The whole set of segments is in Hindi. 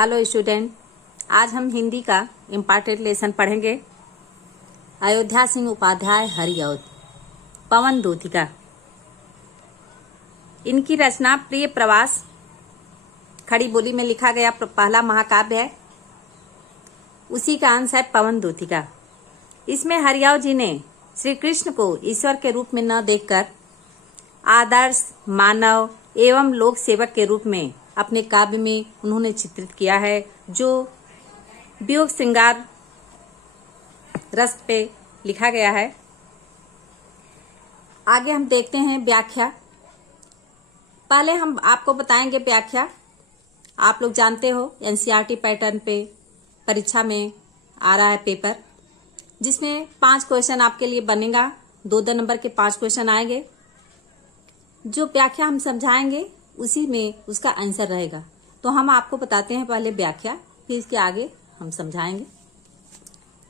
हेलो स्टूडेंट, आज हम हिंदी का इम्पॉर्टेंट लेसन पढ़ेंगे। अयोध्या सिंह उपाध्याय हरिऔध, पवन दूतिका। इनकी रचना प्रिय प्रवास खड़ी बोली में लिखा गया पहला महाकाव्य है। उसी का अंश है पवन दूतिका। इसमें हरिऔध जी ने श्री कृष्ण को ईश्वर के रूप में न देखकर आदर्श मानव एवं लोक सेवक के रूप में अपने काव्य में उन्होंने चित्रित किया है, जो वियोग श्रृंगार रस पे लिखा गया है। आगे हम देखते हैं व्याख्या। पहले हम आपको बताएंगे व्याख्या। आप लोग जानते हो एनसीईआरटी पैटर्न पे परीक्षा में आ रहा है पेपर, जिसमें 5 क्वेश्चन आपके लिए बनेगा। 2-2 नंबर के 5 क्वेश्चन आएंगे। जो व्याख्या हम समझाएंगे उसी में उसका आंसर रहेगा। तो हम आपको बताते हैं पहले व्याख्या, फिर इसके आगे हम समझाएंगे।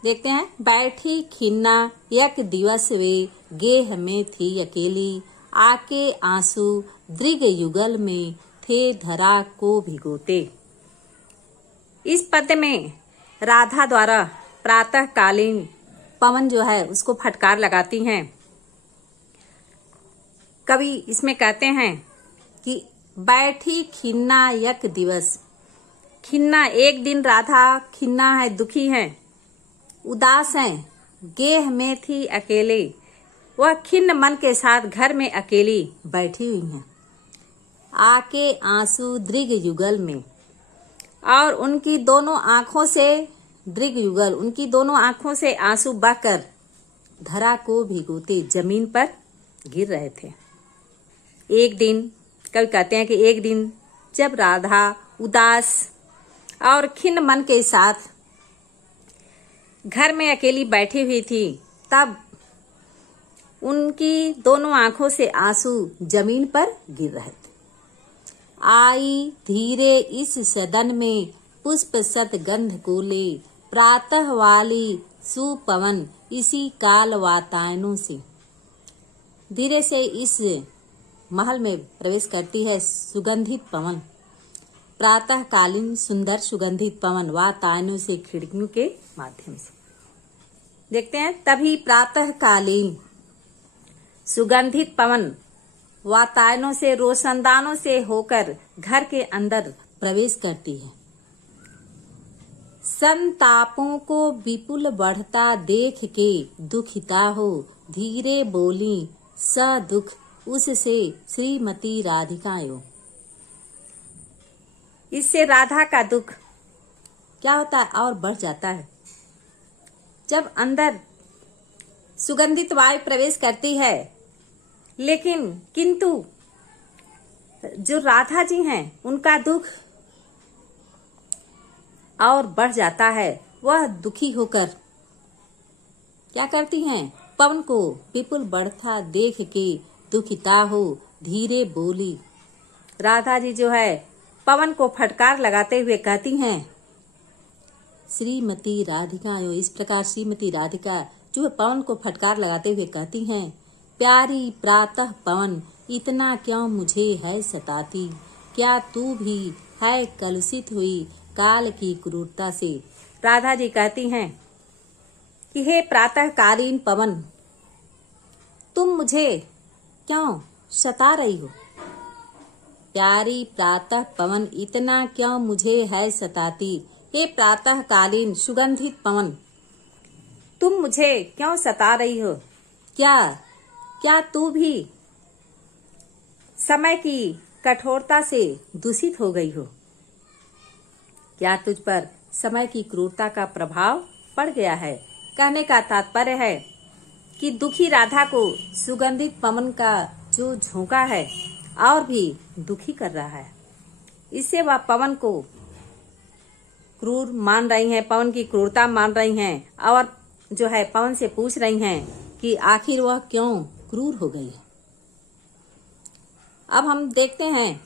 देखते हैं। बैठी खिन्ना एक दिवस वे, गेह में थी अकेली, आके आंसू दृग युगल में, थे धरा को भिगोते। इस पद्य में राधा द्वारा प्रातः कालीन पवन जो है उसको फटकार लगाती हैं। कवि इसमें कहते हैं कि बैठी खिन्ना यक दिवस। खिन्ना एक दिन राधा खिन्ना है, दुखी है, उदास है। गेह में थी अकेले, वह खिन्न मन के साथ घर में अकेली बैठी हुई हैं। आके आंसू दृग युगल में, और उनकी दोनों आंखों से दृग युगल, उनकी दोनों आंखों से आंसू बहकर धरा को भिगोते, जमीन पर गिर रहे थे। एक दिन, कवि कहते हैं कि एक दिन जब राधा उदास और खिन्न मन के साथ घर में अकेली बैठी हुई थी, तब उनकी दोनों आंखों से आंसू जमीन पर गिर रहे थे। आई धीरे इस सदन में, पुष्प सत गंध को ले, प्रातः वाली सुपवन इसी काल वातायनों से। धीरे से इस महल में प्रवेश करती है सुगंधित पवन, प्रातः कालीन सुंदर सुगंधित पवन, वातायनों से, खिड़कियों के माध्यम से। देखते हैं। तभी प्रातः कालीन सुगंधित पवन वातायनों से, रोशनदानों से होकर घर के अंदर प्रवेश करती है। संतापों को विपुल बढ़ता देख के दुखिता हो, धीरे बोली स दुख उससे श्रीमती राधिकायो। इससे राधा का दुख क्या होता है और बढ़ जाता है। जब अंदर सुगंधित वायु प्रवेश करती है, लेकिन किंतु जो राधा जी हैं उनका दुख और बढ़ जाता है। वह दुखी होकर क्या करती हैं? पवन को विपुल बढ़ता देख के दुखिता हो, धीरे बोली। राधा जी जो है पवन को फटकार लगाते हुए कहती हैं, श्रीमती राधिका। इस प्रकार श्रीमती राधिका जो पवन को फटकार लगाते हुए कहती हैं, प्यारी प्रातः पवन इतना क्यों मुझे है सताती, क्या तू भी है कलुषित हुई काल की क्रूरता से। राधा जी कहती हैं कि हे प्रातः कालीन पवन, तुम मुझे क्यों सता रही हो। प्यारी प्रातः पवन इतना क्यों मुझे है सताती। हे प्रातः कालीन सुगंधित पवन, तुम मुझे क्यों सता रही हो। क्या तू भी समय की कठोरता से दूषित हो गई हो। क्या तुझ पर समय की क्रूरता का प्रभाव पड़ गया है। कहने का तात्पर्य है कि दुखी राधा को सुगंधित पवन का जो झोंका है और भी दुखी कर रहा है। इससे वह पवन को क्रूर मान रही हैं, पवन की क्रूरता मान रही हैं, और जो है पवन से पूछ रही हैं कि आखिर वह क्यों क्रूर हो गई है। अब हम देखते हैं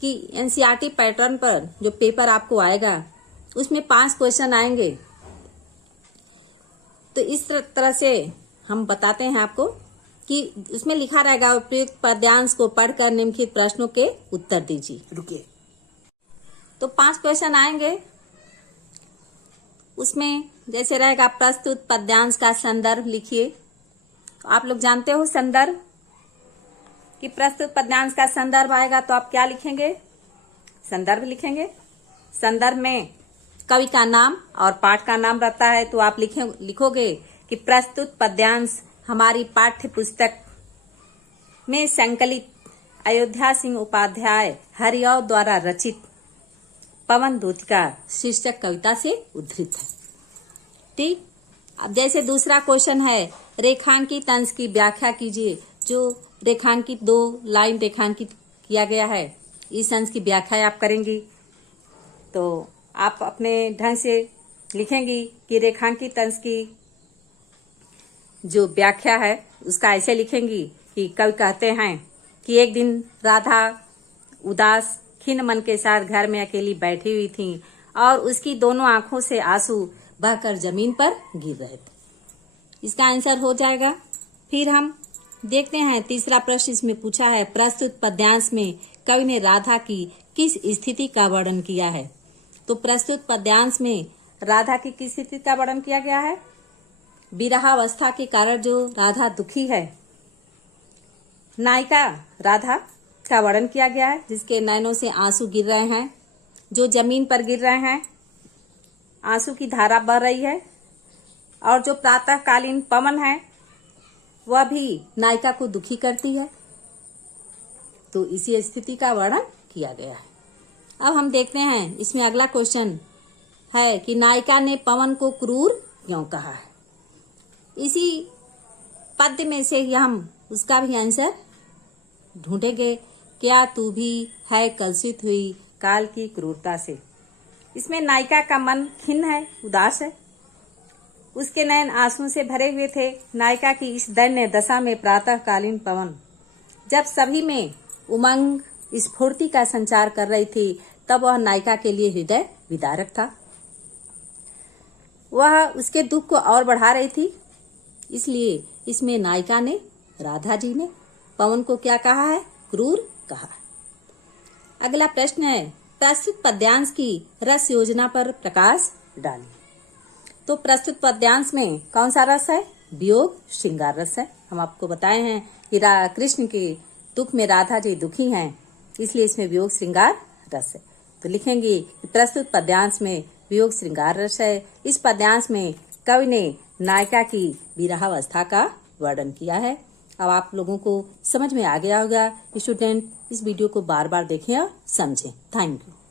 कि एनसीईआरटी पैटर्न पर जो पेपर आपको आएगा उसमें 5 क्वेश्चन आएंगे। तो इस तरह से हम बताते हैं आपको कि उसमें लिखा रहेगा, उपयुक्त पद्यांश को पढ़कर निम्नलिखित प्रश्नों के उत्तर दीजिए। रुकिए। तो 5 क्वेश्चन आएंगे। उसमें जैसे रहेगा प्रस्तुत पद्यांश का संदर्भ लिखिए। तो आप लोग जानते हो संदर्भ कि प्रस्तुत पद्यांश का संदर्भ आएगा तो आप क्या लिखेंगे? संदर्भ लिखेंगे। संदर्भ में कवि का नाम और पाठ का नाम रहता है, तो आप लिखोगे कि प्रस्तुत पद्यांश हमारी पाठ्य पुस्तक में संकलित अयोध्या सिंह उपाध्याय हरिऔध द्वारा रचित पवन दूत का शीर्षक कविता से उद्धृत है। ठीक। अब जैसे दूसरा क्वेश्चन है, रेखांकित अंश की व्याख्या कीजिए। जो रेखांकित 2 लाइन रेखांकित किया गया है, इस अंश की व्याख्या आप करेंगी। तो आप अपने ढंग से लिखेंगी कि रेखांकित अंश की जो व्याख्या है उसका ऐसे लिखेंगी कि कवि कहते हैं कि एक दिन राधा उदास खिन्न मन के साथ घर में अकेली बैठी हुई थी और उसकी दोनों आंखों से आंसू बहकर जमीन पर गिर रहे थे। इसका आंसर हो जाएगा। फिर हम देखते हैं तीसरा प्रश्न इसमें पूछा है, प्रस्तुत पद्यांश में कवि ने राधा की किस स्थिति का वर्णन किया है? तो प्रस्तुत पद्यांश में राधा की किस स्थिति का वर्णन किया गया है? विरहावस्था के कारण जो राधा दुखी है, नायिका राधा का वर्णन किया गया है, जिसके नैनों से आंसू गिर रहे हैं, जो जमीन पर गिर रहे हैं, आंसू की धारा बह रही है, और जो प्रातःकालीन पवन है वह भी नायिका को दुखी करती है। तो इसी स्थिति का वर्णन किया गया है। अब हम देखते हैं इसमें अगला क्वेश्चन है कि नायिका ने पवन को क्रूर क्यों कहा है? इसी पद्य में से हम उसका भी आंसर ढूंढेंगे। क्या तू भी है कलुषित हुई काल की क्रूरता से। इसमें नायिका का मन खिन्न है, उदास है, उसके नयन आंसू से भरे हुए थे। नायिका की इस दैन्य दशा में प्रातःकालीन पवन जब सभी में उमंग स्फूर्ति का संचार कर रही थी, तब वह नायिका के लिए हृदय विदारक था। वह उसके दुख को और बढ़ा रही थी। इसलिए इसमें नायिका ने, राधा जी ने पवन को क्या कहा है? क्रूर कहा है। अगला प्रश्न है, प्रस्तुत पद्यांश की रस योजना पर प्रकाश डालिए। तो प्रस्तुत पद्यांश में कौन सा रस है? वियोग श्रृंगार रस है। हम आपको बताए हैं कि कृष्ण के दुख में राधा जी दुखी हैं, इसलिए इसमें वियोग श्रृंगार रस है। तो लिखेंगे कि प्रस्तुत पद्यांश में वियोग श्रृंगार रस है। इस पद्यांश में कवि ने नायिका की विरहावस्था का वर्णन किया है। अब आप लोगों को समझ में आ गया होगा। स्टूडेंट इस वीडियो को बार बार देखें और समझें। Thank you.